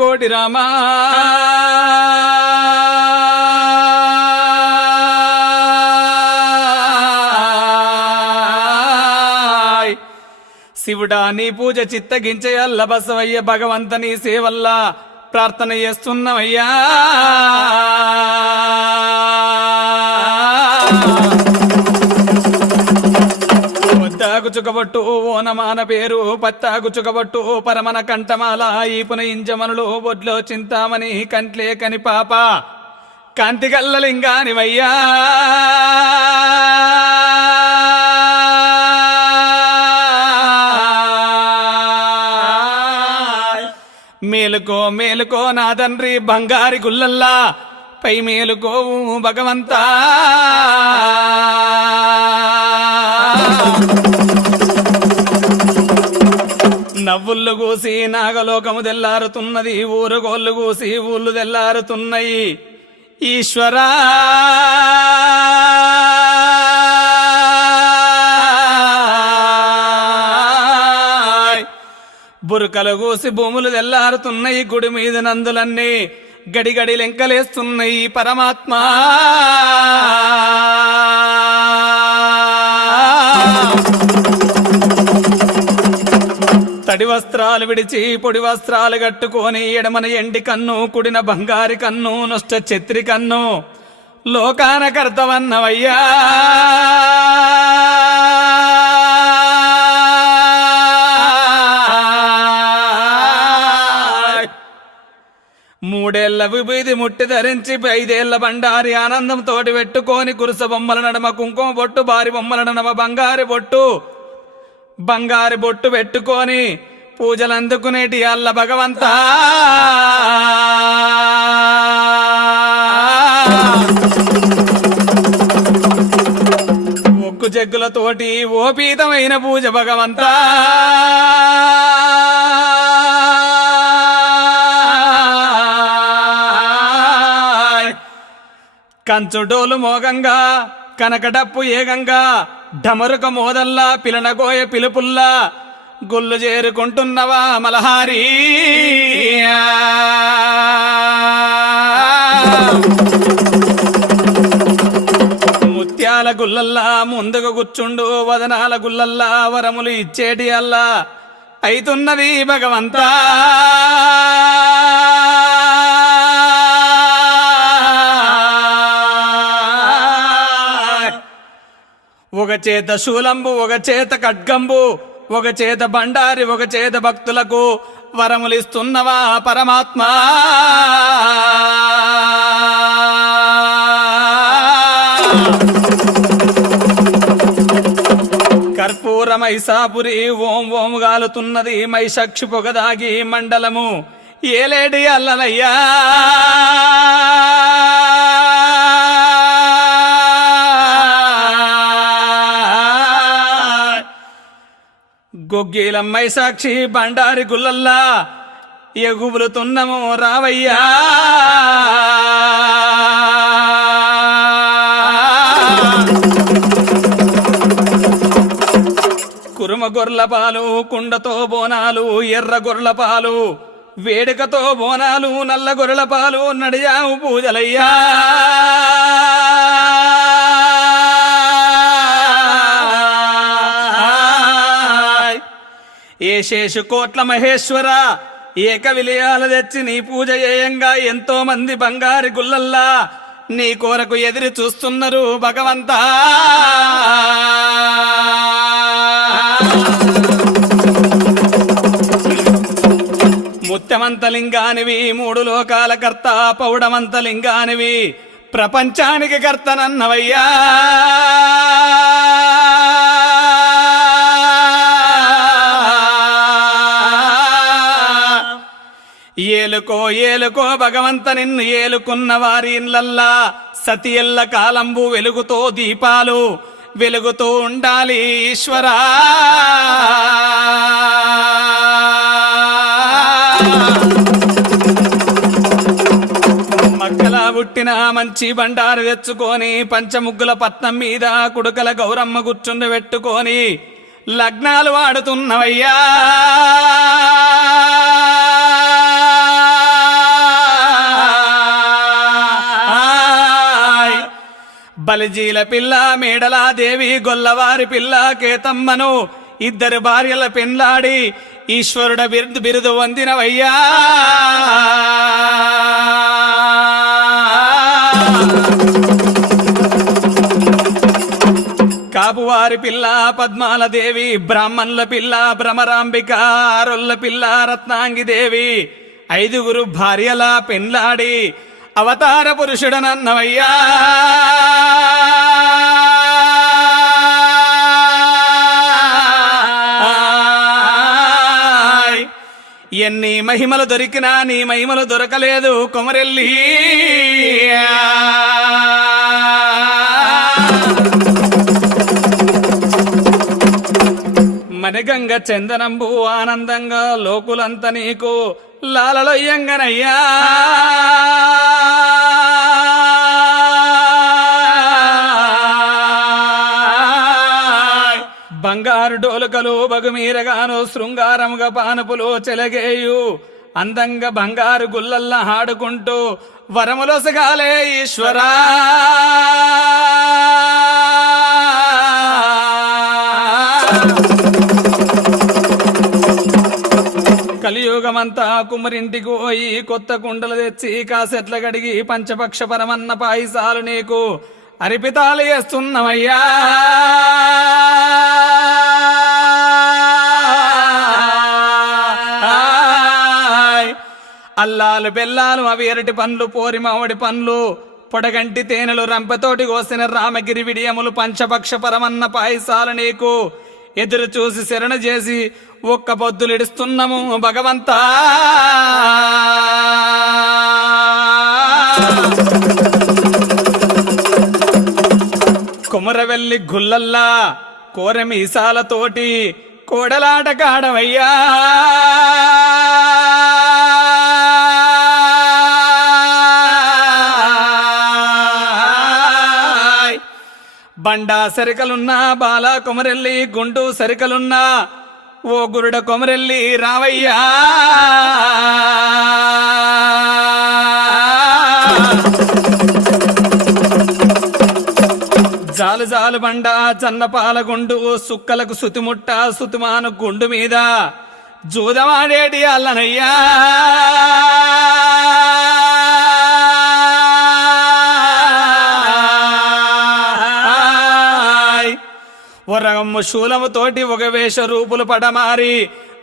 కోటి రామా శివుడా నీ పూజ చిత్తగించేయల్ల బసవయ్య భగవంత నీ సేవల్లా ప్రార్థన చేస్తున్నామయ్యా. పత్తాకు చుకబట్టు ఓనమాన పేరు పత్తాకు చుకబట్టు పరమన కంఠమాల ఈపున ఇంజమనులు బొడ్లో చింతామణి కంట్లే కని పాప కాంతిగల్లలింగానివయ్యా. మేలుకో మేలుకో నా తండ్రి బంగారి గుల్లల్లా పై మేలుకోవు భగవంతా. నవ్వుళ్ళు కూసి నాగలోకము తెల్లారుతున్నది, ఊరుగోళ్ళు కూసి ఊళ్ళు తెల్లారుతున్నాయి. ఈశ్వరా బురకలు కూసి భూములు తెల్లారుతున్నాయి, గుడి మీద నందులన్నీ గడిగడి లెంకలేస్తున్నాయి. పరమాత్మ తడి వస్త్రాలు విడిచి పొడి వస్త్రాలు కట్టుకొని ఎడమన ఎండి కన్ను కుడిన బంగారి కన్ను నొష్ట ఛత్రి కన్ను లోకాన కర్తవన్నవయ్యా. మూడేళ్ల విభూది ముట్టి ధరించి 5 ఏళ్ల బండారి ఆనందంతో పెట్టుకొని కురుస బొమ్మల నడమ కుంకుమ బొట్టు, భారీ బొమ్మల నడమ బంగారి బొట్టు, బంగారి బొట్టు పెట్టుకొని పూజలు అందుకునేటి అల్ల భగవంతా. ఒక్కు జగ్గులతోటి ఓపీతమైన పూజ భగవంతా. కంచుడోలు మోగంగా కనకడప్పు ఏగంగా ఢమరుక మోదల్లా పిలనగోయ పిలుపుల్లా గుళ్ళు చేరుకుంటున్నవా మలహారీ. ముత్యాల గుల్లల్లా ముందుగా కూర్చుండు, వదనాల గుల్లల్లా వరములు ఇచ్చేటి అల్లా అయితున్నది భగవంతా. ఒక చేత శూలంబు, ఒక చేత ఖడ్గంబు, ఒక చేత బండారి, ఒక చేత భక్తులకు వరములిస్తున్నవా పరమాత్మ. కర్పూర మైసాపురి ఓం ఓం గాలుతున్నది, మైషక్షి పొగదాగి మండలము ఏలేడి అల్లలయ్యా. గొగ్గీలమ్మై సాక్షి బండారి గుల్లల్లా ఎగుబులుతున్నము రావయ్యా. కురుమ గొర్ల పాలు, కుండతో బోనాలు, ఎర్ర గొర్ల పాలు, వేడుకతో బోనాలు, నల్ల గొర్రెల పాలు నడియాము పూజలయ్యా. ఏ శేషు కోట్ల మహేశ్వర ఏక విలయాలు తెచ్చి నీ పూజ చేయంగా ఎంతో మంది బంగారు గుల్లల్లా నీ కోరకు ఎదురు చూస్తున్నారు భగవంతా. ముత్యమంతలింగానివి మూడు లోకాల కర్త పౌడమంతలింగానివి ప్రపంచానికి కర్తనన్నవయ్యా. ఏలుకో ఏలుకో భగవంత నిన్ను ఏలుకున్న వారి ఇళ్ళల్లా సతి ఎల్ల కాలంబు వెలుగుతో దీపాలు వెలుగుతూ ఉండాలి ఈశ్వరా. మక్కలా పుట్టిన మంచి బండారు తెచ్చుకొని పంచముగ్గుల పట్నం మీద కుడుకల గౌరమ్మ కూర్చుండి పెట్టుకొని లగ్నాలు వాడుతున్నవయ్యా. బలిజీల పిల్ల మేడలాదేవి గొల్లవారి పిల్ల కేతమ్మను ఇద్దరు భార్యల పెండ్లాడి ఈశ్వరుడ బిరుదు వందినవయ్యా. కాపువారి పిల్ల పద్మాల దేవి బ్రాహ్మణుల పిల్ల భ్రమరాంబిక ఆరొల్ల పిల్ల రత్నాంగిదేవి ఐదుగురు భార్యల పెండ్లాడి అవతార పురుషుడనన్నవయ్యా. ఎన్ని మహిమలు దొరికినా నీ మహిమలు దొరకలేదు కొమరెల్లి. మనగంగ చందనంబు ఆనందంగా లోకులంత నీకు లాలలొయ్యంగనయ్యా. బంగారు డోలుకలు బగుమీరగాను శృంగారముగా పానుపులు చెలగేయు అందంగా బంగారు గుల్లల్లా ఆడుకుంటూ వరములొసగాలే ఈశ్వరా. కలియుగమంతా కుమ్మరింటికి పోయి కొత్త కుండలు తెచ్చి కాసెట్ల గడిగి పంచపక్ష పరమన్న పాయసాలు నీకు అర్పితాలు చేస్తున్నవయ్యా. అల్లాలు బెల్లాలు అవి ఎరటి పండ్లు పోరి మామిడి పండ్లు పొడగంటి తేనెలు రంపతోటి కోసిన రామగిరి విడియములు పంచపక్ష పరమన్న పాయసాలు నీకు ఎదురు చూసి శరణ చేసి ఒక్క పొద్దులు ఇడుస్తున్నాము భగవంతా. కుమరవెల్లి గుల్లల్లా కోరమీసాలతోటి కోడలాట కాడవయ్యా. బండా సరికలున్నా బాల కొమరెల్లి గుండు సరికలున్నా ఓ గురుడ కొమరెల్లి రావయ్యా. జాలు జాలు బండ జన్నపాల గుండు సుక్కలకు సుతిముట్ట సుతిమాను గుండు మీద జూదమాడేటి అల్లనయ్యా. వరగమ్మ శూలము తోటి ఒక వేష రూపులు పడమారి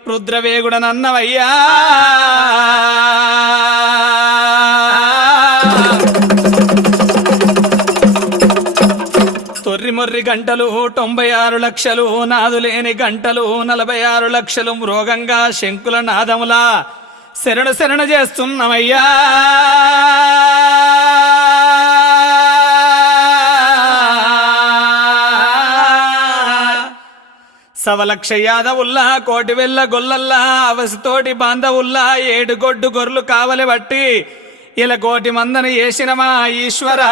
రుద్రవేగుడనన్నవయ్యా. తొర్రిమొర్రి గంటలు 96 లక్షలు నాదులేని గంటలు 46 లక్షలు మృగంగా శంకుల నాదములా శరణు శరణ చేస్తున్నవయ్యా. సవలక్ష యాదవుల్లా కోటి వెళ్ళ గొల్లల్లా అవసితోటి బాంధవుల్లా 7 గొడ్డు గొర్రెలు కావలి బట్టి ఇలా కోటి మందను వేసినమా ఈశ్వరా.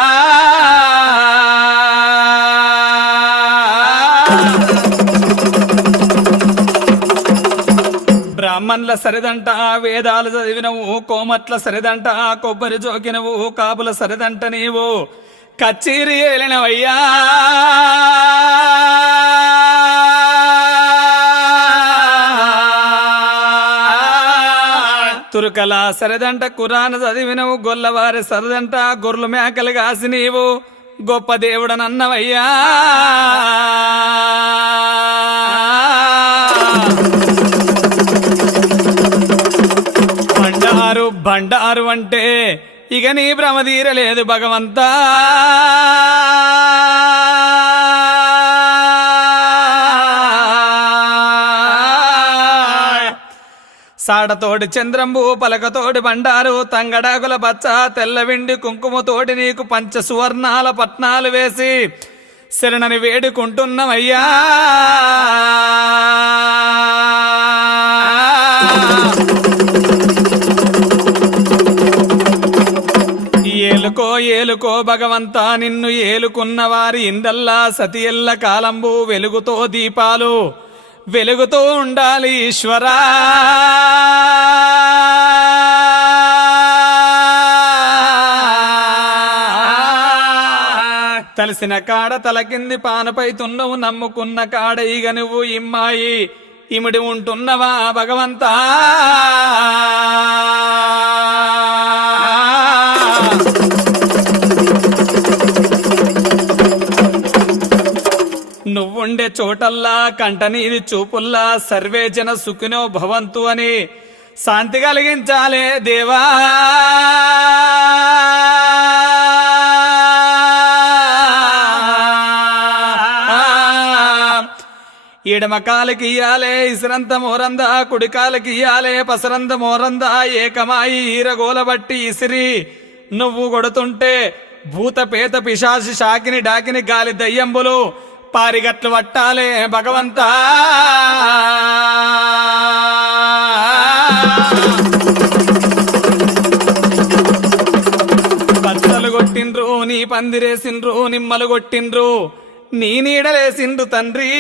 బ్రాహ్మణుల సరిదంట వేదాలు చదివినవు కోమట్ల సరిదంట కొబ్బరి జోకినవు కాపుల సరిదంట నీవు కచ్చేరి ఏలినవయ్యా. గురుకల సరదంట కురాను చదివినవు గొల్లవారి సరదంట గొర్రెలు మేకలు కాసి నీవు గొప్ప దేవుడనన్నవయ్యా బండారు అంటే ఇక నీ భ్రమ తీరలేదు భగవంతా సాడతోడి చంద్రంబు పలకతోడి బండారు తంగడాకుల పచ్చ తెల్లవిండి కుంకుమతోటి నీకు పంచ సువర్ణాల పట్నాలు వేసి శరణని వేడుకుంటున్నవయ్యా ఏలుకో భగవంతా నిన్ను ఏలుకున్న వారి ఇందల్లా సతి ఎల్ల కాలంబు వెలుగుతో దీపాలు వెలుగుతూ ఉండాలి ఈశ్వరా తలసిన కాడ తలకింది పానపై తున్నవు నమ్ముకున్న కాడ ఇగ నువ్వు ఇమ్మాయి ఇమిడి ఉంటున్నవా భగవంతా నువ్వుండే చోటల్లా కంటనీది చూపుల్లా సర్వే జన సుఖినో భవంతు అని శాంతి కలిగించాలే దేవా ఎడమ కాలకి ఇయ్యాలే ఇసరంత మోరందా కుడి కాలకి ఇయ్యాలే పసరంత మోరందా ఏకమాయి ఈరగోల బట్టి ఇసిరి నువ్వు కొడుతుంటే భూత పేత పిశాసి షాకిని డాకిని గాలి దయ్యంబులు పారిగట్లు పట్టాలే భగవంతా పచ్చలు కొట్టిండ్రు నీ పందిరేసిండ్రు నిమ్మలు కొట్టిండ్రు నీ నీడలేసిండ్రు తండ్రి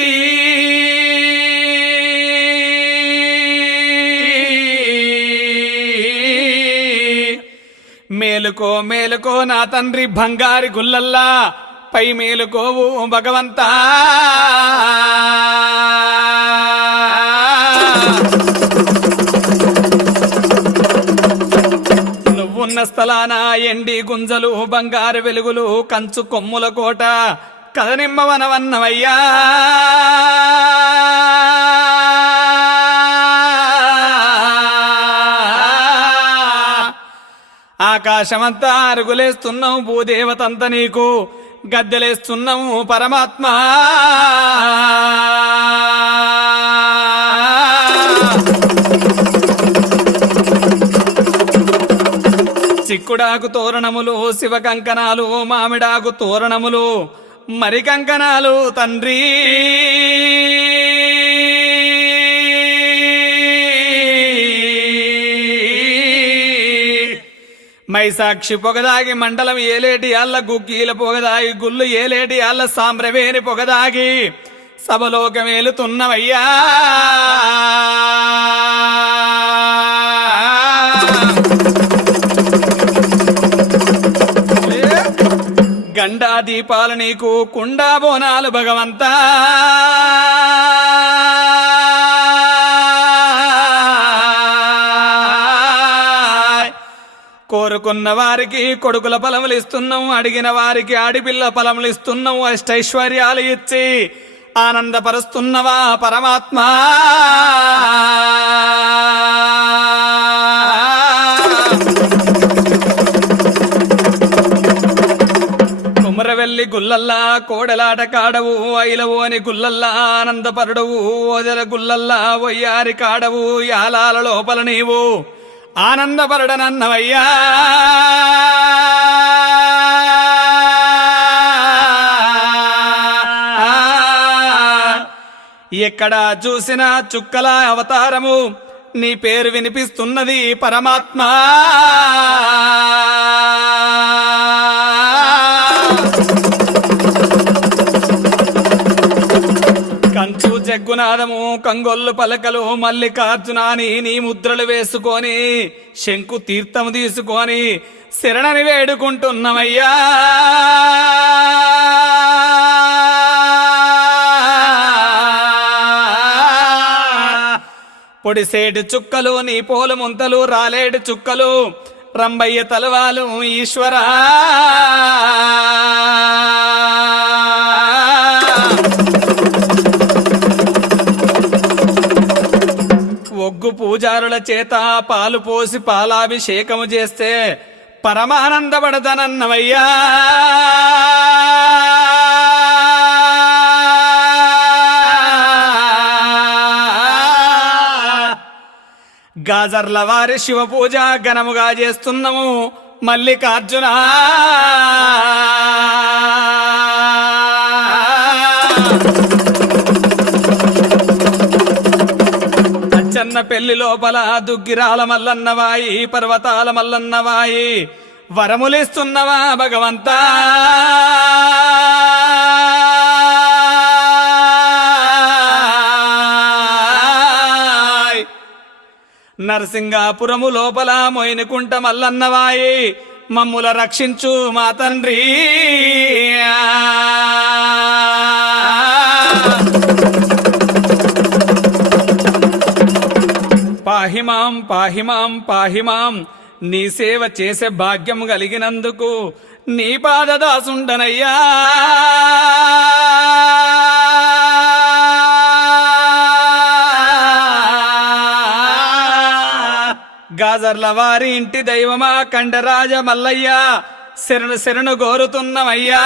మేలుకో నా తండ్రి బంగారి గుల్లల్లా పై మేలుకోవు భగవంతా నువ్వున్న స్థలాన ఎండి గుంజలు బంగారు వెలుగులు కంచు కొమ్ముల కోట కదనిమ్మవనవన్నవయ్యా ఆకాశమంతా అరుగులేస్తున్నావు భూదేవతంత నీకు గద్దెలేస్తున్నాము పరమాత్మా చిక్కుడాకు తోరణములు శివ కంకణాలు మామిడాకు తోరణములు మరి కంకణాలు తండ్రి మైసాక్షి పొగదాగి మండలం ఏలేటి అల్ల గుగ్గీల పొగదాగి గుళ్ళు ఏలేటి అల్ల సాంబ్రవేణి పొగదాగి సభలోకమేలుతున్నవయ్యా గండా దీపాలు నీకు కుండా బోనాలు భగవంతా కోరుకున్న వారికి కొడుకుల ఫలములు ఇస్తున్నావు అడిగిన వారికి ఆడిపిల్ల ఫలములు ఇస్తున్నావు అష్టైశ్వర్యాలు ఇచ్చి ఆనందపరుస్తున్నవా పరమాత్మా కుమరవెల్లి గుల్లల్లా కోడలాట కాడవు ఐలవు అని గుల్లల్లా ఆనందపరుడవు ఓదెల గుల్లల్లా వయ్యారి కాడవు యాలాల లోపల నీవు ఆనందపరుడనన్నవయ్యా ఎక్కడ చూసినా చుక్కల అవతారము నీ పేరు వినిపిస్తున్నది పరమాత్మా కంచు జగ్గునాదము కంగొల్లు పలకలు మల్లికార్జునాని నీ ముద్రలు వేసుకొని శంకు తీర్థము తీసుకొని శరణని వేడుకుంటున్నమయ్యా పొడిసేటి చుక్కలు నీ పోలు ముంతలు రాలేటి చుక్కలు రంబయ్య తలవాలు ఈశ్వరా ఒగ్గు పూజారుల చేత పాలు పోసి పాలాభిషేకము చేస్తే పరమానందపడతానన్నవయ్యా గాజర్ల వారి శివ పూజ ఘనముగా చేస్తున్నాము మల్లికార్జున అచ్చన్న పెళ్లి లోపల దుగ్గిరాల మల్లన్నవాయి పర్వతాల మల్లన్నవాయి వరములిస్తున్నవా భగవంతా నరసింగాపురము లోపల మోయినకుంట మల్లన్నవాయి మమ్ముల రక్షించు మా తండ్రి పాహిమాం పాహిమాం పాహిమాం నీ సేవ చేసే భాగ్యం కలిగినందుకు నీ పాదదాసుండనయ్యా గాజర్ల వారి ఇంటి దైవమా కండరాజ మల్లయ్య శరణు శరణు కోరుతున్నమయ్యా